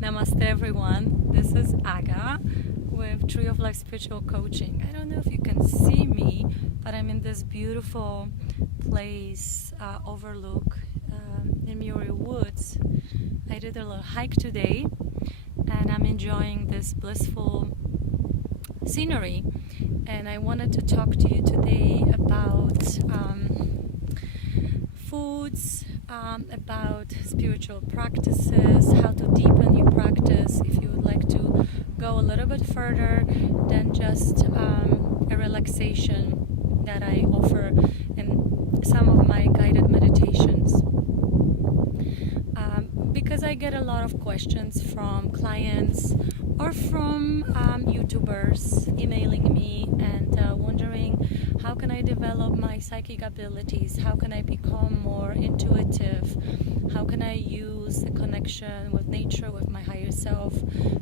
Namaste everyone, this is Aga with Tree of Life Spiritual Coaching. I don't know if you can see me, but I'm in this beautiful place, overlook in Muir Woods. I did a little hike today and I'm enjoying this blissful scenery, and I wanted to talk to you today about foods, about spiritual practices, how to deepen your practice if you would like to go a little bit further than just a relaxation that I offer in some of my guided meditations. Because I get a lot of questions from clients or from YouTubers emailing me and wondering, how can I develop my psychic abilities? How can I become more intuitive? How can I use the connection with nature, with my higher self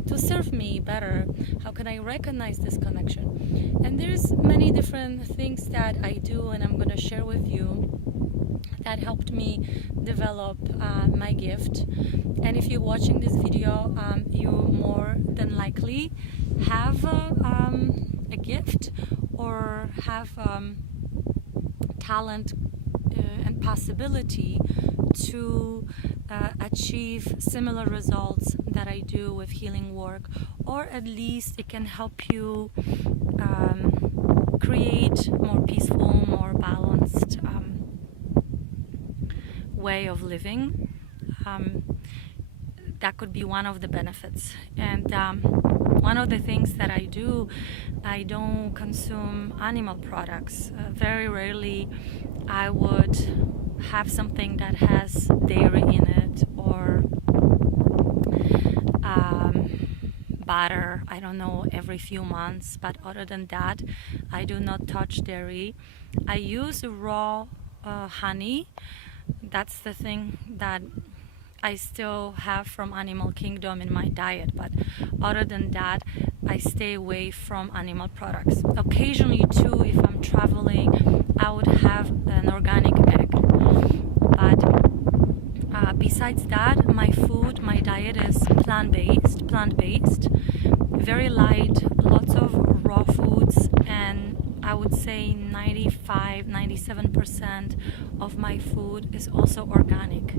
to serve me better? How can I recognize this connection? And there's many different things that I do and I'm going to share with you that helped me develop my gift. And if you're watching this video, you more than likely have a gift or have talent and possibility to achieve similar results that I do with healing work, or at least it can help you create more peaceful, more balanced way of living. That could be one of the benefits. And one of the things that I do, I don't consume animal products. Very rarely I would have something that has dairy in it or butter, I don't know, every few months. But other than that, I do not touch dairy. I use raw honey. That's the thing that I still have from Animal Kingdom in my diet, but other than that, I stay away from animal products. Occasionally too, if I'm traveling, I would have an organic egg. But besides that, my food, my diet is plant-based, very light, lots of raw foods, and I would say 95-97% of my food is also organic.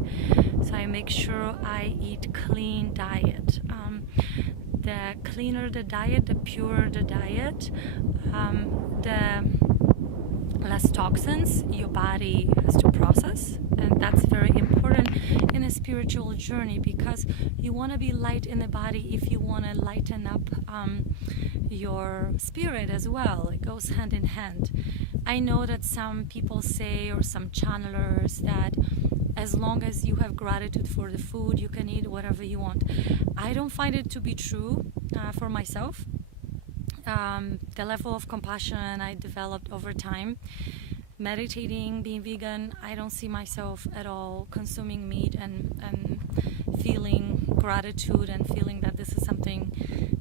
So I make sure I eat clean diet. The cleaner the diet, the purer the diet, the less toxins your body has to process. And that's very important in a spiritual journey, because you want to be light in the body if you want to lighten up your spirit as well. It goes hand in hand. I know that some people say, or some channelers, that as long as you have gratitude for the food, you can eat whatever you want. I don't find it to be true for myself. The level of compassion I developed over time, meditating, being vegan, I don't see myself at all consuming meat and feeling gratitude and feeling that this is something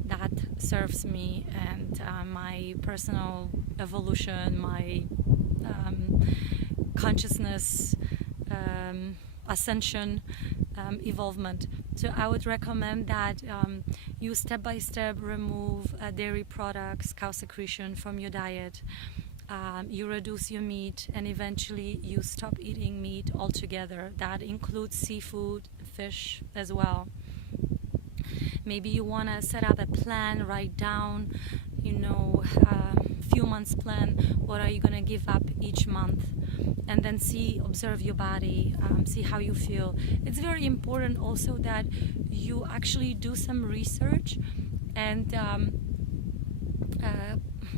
that serves me and my personal evolution, my consciousness ascension, evolvement. So I would recommend that you step by step remove dairy products, cow secretion from your diet. You reduce your meat, and eventually you stop eating meat altogether. That includes seafood, fish as well. Maybe you want to set up a plan, write down, few months plan, what are you going to give up each month, and then observe your body, see how you feel. It's very important also that you actually do some research and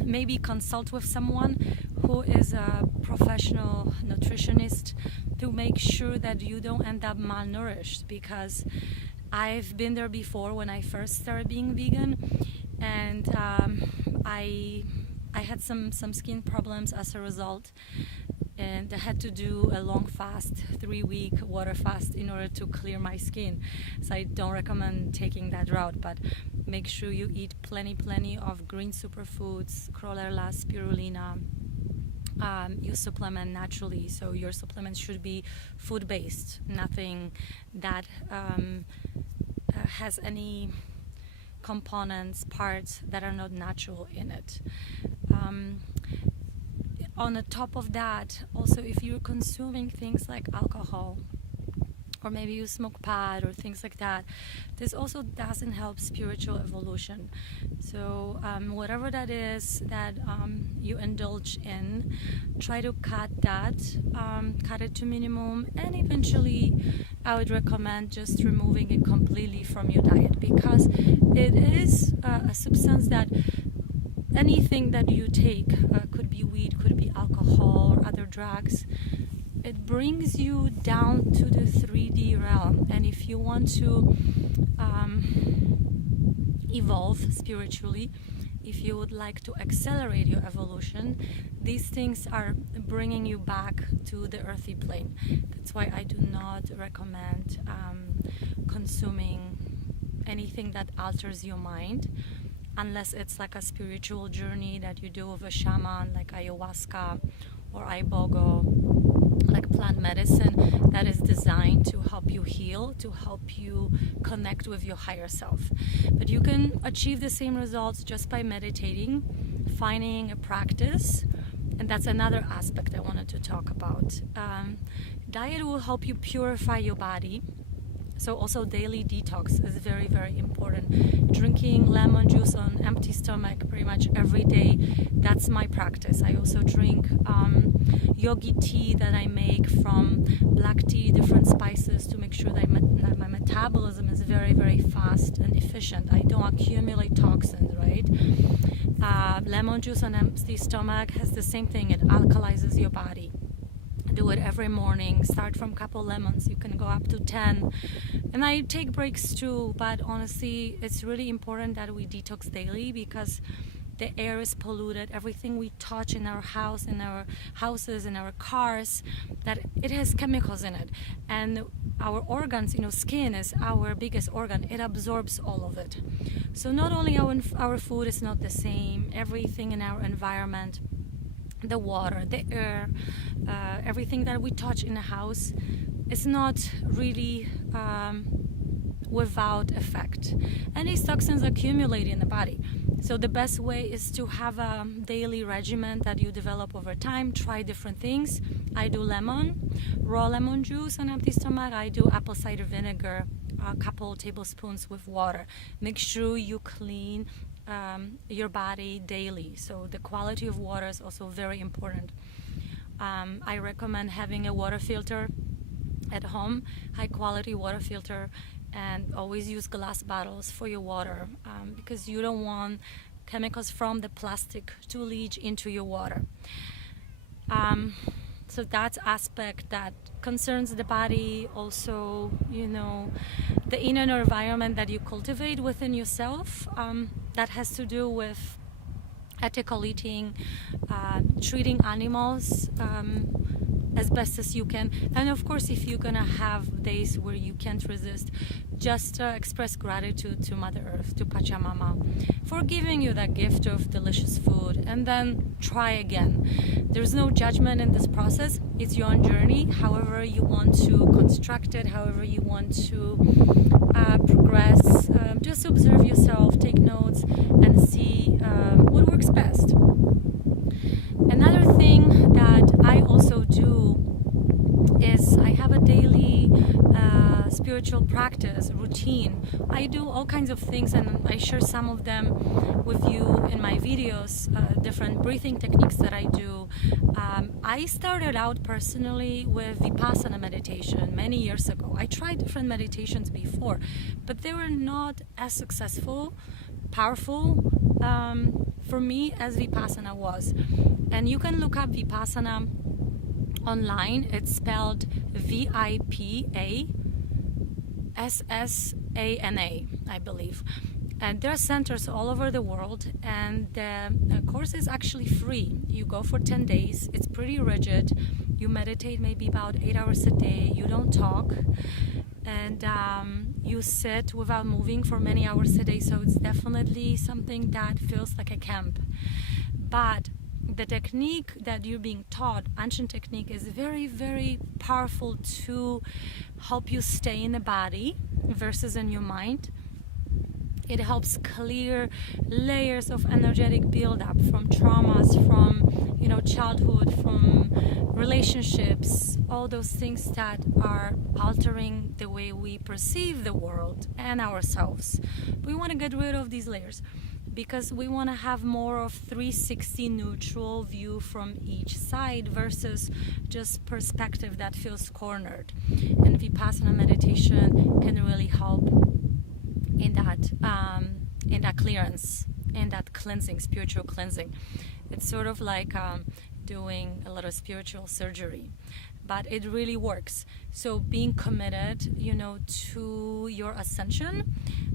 maybe consult with someone who is a professional nutritionist to make sure that you don't end up malnourished, because I've been there before when I first started being vegan, and I had some skin problems as a result, and I had to do a long fast, 3-week water fast in order to clear my skin. So I don't recommend taking that route, but make sure you eat plenty of green superfoods, chlorella, spirulina. You supplement naturally, so your supplements should be food-based, nothing that has any components, parts that are not natural in it. On the top of that, also, if you're consuming things like alcohol, or maybe you smoke pot or things like that, this also doesn't help spiritual evolution. So whatever that is that you indulge in, try to cut that, cut it to minimum, and eventually I would recommend just removing it completely from your diet, because it is a substance that anything that you take, could be weed, could be alcohol or other drugs, it brings you down to the 3D realm. And if you want to evolve spiritually, if you would like to accelerate your evolution, these things are bringing you back to the earthy plane. That's why I do not recommend consuming anything that alters your mind, unless it's like a spiritual journey that you do with a shaman, like ayahuasca or iboga, like plant medicine that is designed to help you heal, to help you connect with your higher self. But you can achieve the same results just by meditating, finding a practice, and that's another aspect I wanted to talk about. Diet will help you purify your body. So also daily detox is very, very important. Drinking lemon juice on empty stomach pretty much every day, that's my practice. I also drink yogi tea that I make from black tea, different spices, to make sure that my metabolism is very, very fast and efficient. I don't accumulate toxins, right? Lemon juice on empty stomach has the same thing. It alkalizes your body. Do it every morning. Start from a couple lemons. You can go up to 10. And I take breaks too, but honestly, it's really important that we detox daily, because the air is polluted. Everything we touch in our house, in our houses, in our cars, that it has chemicals in it. And our organs, skin is our biggest organ. It absorbs all of it. So not only our food is not the same, everything in our environment, the water, the air, everything that we touch in the house is not really without effect. And these toxins accumulate in the body. So the best way is to have a daily regimen that you develop over time. Try different things. I do raw lemon juice on empty stomach. I do apple cider vinegar, a couple tablespoons with water. Make sure you clean your body daily. So the quality of water is also very important. I recommend having a water filter at home, high quality water filter, and always use glass bottles for your water, because you don't want chemicals from the plastic to leach into your water. So that's aspect that concerns the body. Also, the inner environment that you cultivate within yourself, that has to do with ethical eating, treating animals as best as you can. And of course, if you're gonna have days where you can't resist, just express gratitude to Mother Earth, to Pachamama, for giving you that gift of delicious food, and then try again. There's no judgment in this process. It's your own journey. However you want to construct it, however you want to progress, just observe yourself, take notes, and see what works best. Another thing that I also do is I have a daily spiritual practice routine. I do all kinds of things, and I share some of them with you in my videos, different breathing techniques that I do. I started out personally with Vipassana meditation many years ago. I tried different meditations before, but they were not as successful, powerful for me as Vipassana was. And you can look up Vipassana online. It's spelled Vipassana, I believe. And there are centers all over the world, and the course is actually free. You go for 10 days. It's pretty rigid. You meditate maybe about 8 hours a day. You don't talk, and you sit without moving for many hours a day. So it's definitely something that feels like a camp. But the technique that you're being taught, ancient technique, is very, very powerful to help you stay in the body versus in your mind. It helps clear layers of energetic buildup from traumas, from childhood, from relationships, all those things that are altering the way we perceive the world and ourselves. We want to get rid of these layers because we want to have more of 360 neutral view from each side versus just perspective that feels cornered. And Vipassana meditation can really help in that clearance, in that cleansing, spiritual cleansing. It's sort of like doing a little spiritual surgery, but it really works. So being committed, to your ascension,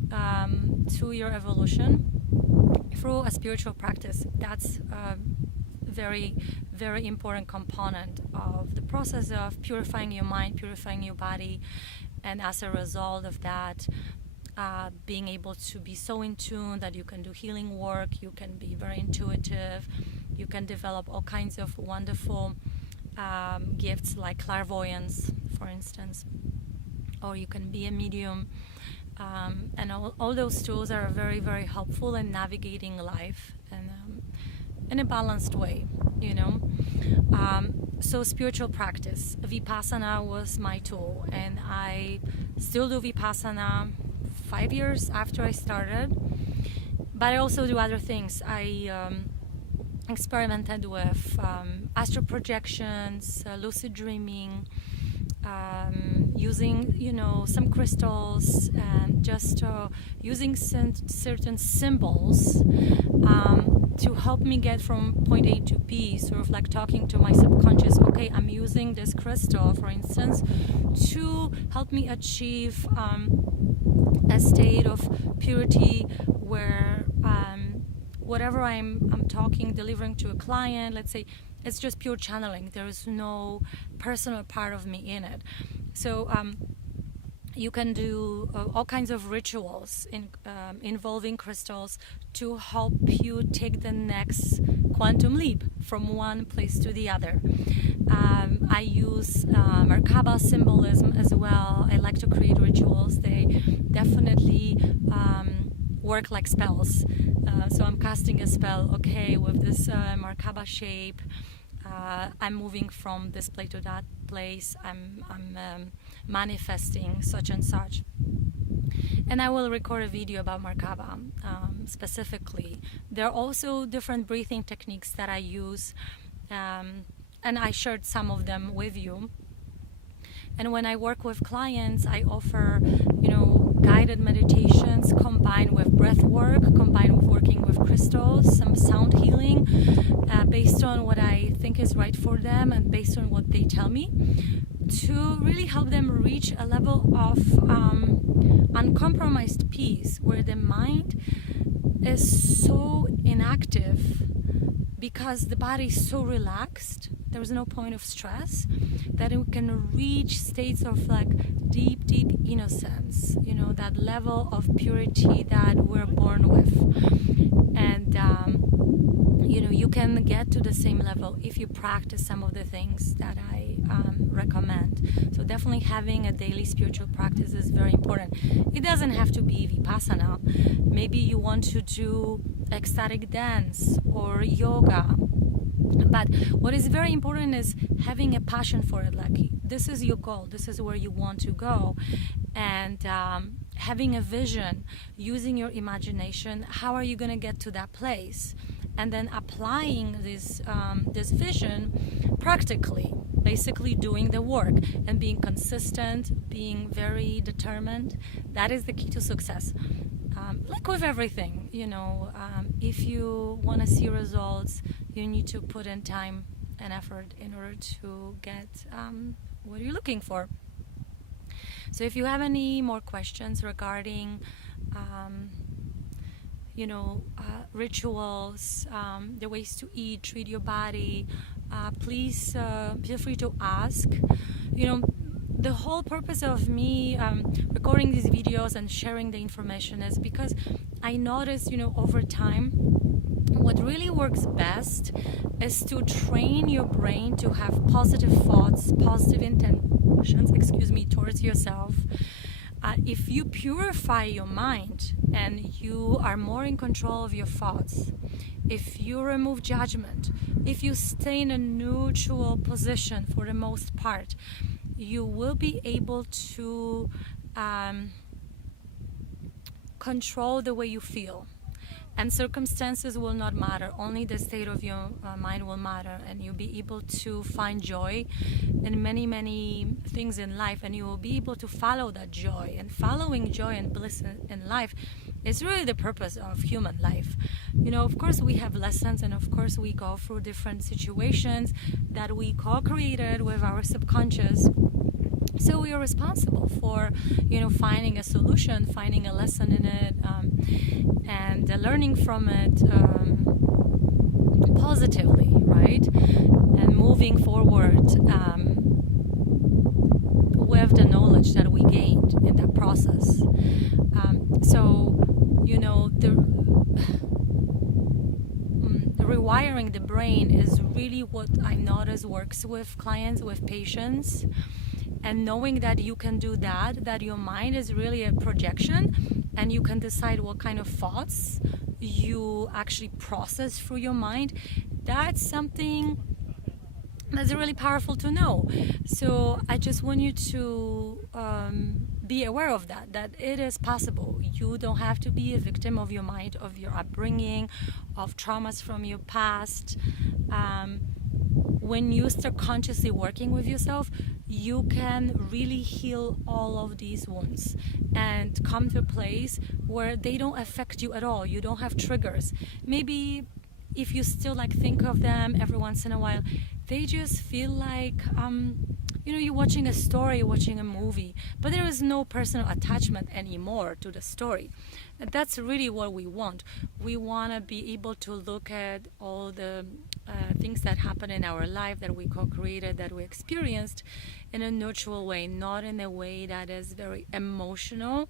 to your evolution through a spiritual practice, that's a very, very important component of the process of purifying your mind, purifying your body, and as a result of that, being able to be so in tune that you can do healing work, you can be very intuitive, you can develop all kinds of wonderful gifts like clairvoyance, for instance, or you can be a medium, and all those tools are very, very helpful in navigating life and in a balanced way, So spiritual practice, Vipassana was my tool, and I still do Vipassana 5 years after I started, but I also do other things. I experimented with astral projections, lucid dreaming, using some crystals, and just using certain symbols to help me get from point A to B, sort of like talking to my subconscious. Okay, I'm using this crystal, for instance, to help me achieve a state of purity where whatever I'm talking, delivering to a client, let's say, it's just pure channeling. There is no personal part of me in it. So you can do all kinds of rituals involving crystals to help you take the next quantum leap from one place to the other. I use Merkaba symbolism as well. I like to create rituals. They definitely work like spells. So I'm casting a spell, okay, with this Merkaba shape. I'm moving from this place to that place. I'm manifesting such and such. And I will record a video about Merkaba specifically. There are also different breathing techniques that I use, and I shared some of them with you. And when I work with clients, I offer, guided meditations combined with breath work, combined with working with crystals, some sound healing, based on what I think is right for them and based on what they tell me, to really help them reach a level of uncompromised peace where the mind is so inactive because the body is so relaxed, there is no point of stress, that it can reach states of like deep innocence, that level of purity that we're born with. And you can get to the same level if you practice some of the things that I recommend. So definitely having a daily spiritual practice is very important. It doesn't have to be Vipassana. Maybe you want to do ecstatic dance or yoga. But what is very important is having a passion for it. Like, this is your goal, this is where you want to go, and having a vision, using your imagination. How are you going to get to that place? And then applying this vision practically, basically doing the work and being consistent, being very determined. That is the key to success. Like with everything, if you want to see results, you need to put in time and effort in order to get what you're looking for. So if you have any more questions regarding rituals, the ways to eat, treat your body, please feel free to ask. The whole purpose of me recording these videos and sharing the information is because I noticed, over time, what really works best is to train your brain to have positive thoughts, positive intentions, towards yourself, if you purify your mind and you are more in control of your thoughts, if you remove judgment, if you stay in a neutral position for the most part, you will be able to control the way you feel. And circumstances will not matter, only the state of your mind will matter, and you'll be able to find joy in many, many things in life, and you will be able to follow that joy. And following joy and bliss in life is really the purpose of human life. You know, of course we have lessons, and of course we go through different situations that we co-created with our subconscious. So we are responsible for, you know, finding a solution, finding a lesson in it, and learning from it positively, right? And moving forward with the knowledge that we gained in that process. So, you know, the rewiring the brain is really what I notice works with clients, with patients. And knowing that you can do that your mind is really a projection, and you can decide what kind of thoughts you actually process through your mind, that's something that's really powerful to know. So I just want you to be aware of that it is possible. You don't have to be a victim of your mind, of your upbringing, of traumas from your past. When you start consciously working with yourself, you can really heal all of these wounds and come to a place where they don't affect you at all. You don't have triggers. Maybe if you still like think of them every once in a while, they just feel like you know, you're watching a story, watching a movie, but there is no personal attachment anymore to the story. And that's really what we want. We want to be able to look at all the things that happen in our life, that we co-created, that we experienced, in a neutral way, not in a way that is very emotional,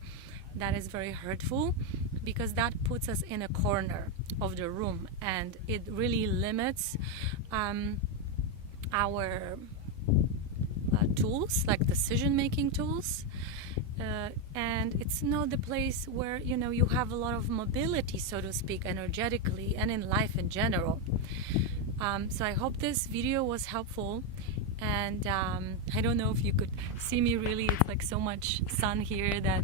that is very hurtful, because that puts us in a corner of the room, and it really limits our tools, like decision-making tools, and it's not the place where, you know, you have a lot of mobility, so to speak, energetically and in life in general. So I hope this video was helpful, and I don't know if you could see me really. It's like so much sun here that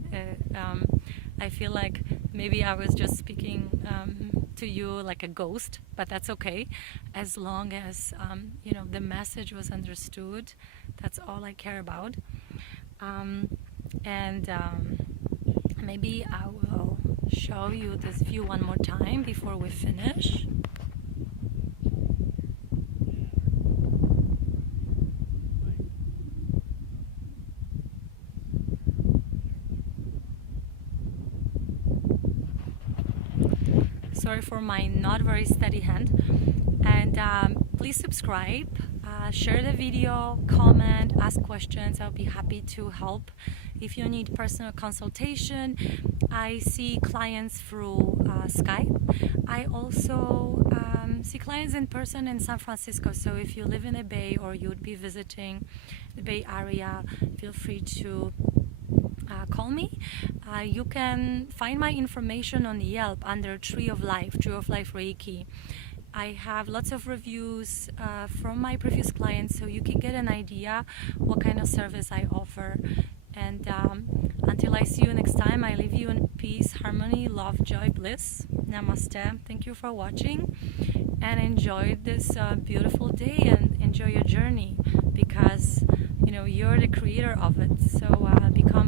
I feel like maybe I was just speaking to you like a ghost, but that's okay, as long as you know, the message was understood. That's all I care about. And maybe I will show you this view one more time before we finish. Sorry for my not very steady hand. And please subscribe, share the video, comment, ask questions. I'll be happy to help. If you need personal consultation, I see clients through Skype. I also see clients in person in San Francisco. So if you live in the Bay or you would be visiting the Bay Area, feel free to call me. You can find my information on Yelp under Tree of Life Reiki. I have lots of reviews from my previous clients, so you can get an idea what kind of service I offer. And until I see you next time, I leave you in peace, harmony, love, joy, bliss. Namaste. Thank you for watching, and enjoy this beautiful day, and enjoy your journey, because you know, you're the creator of it. So become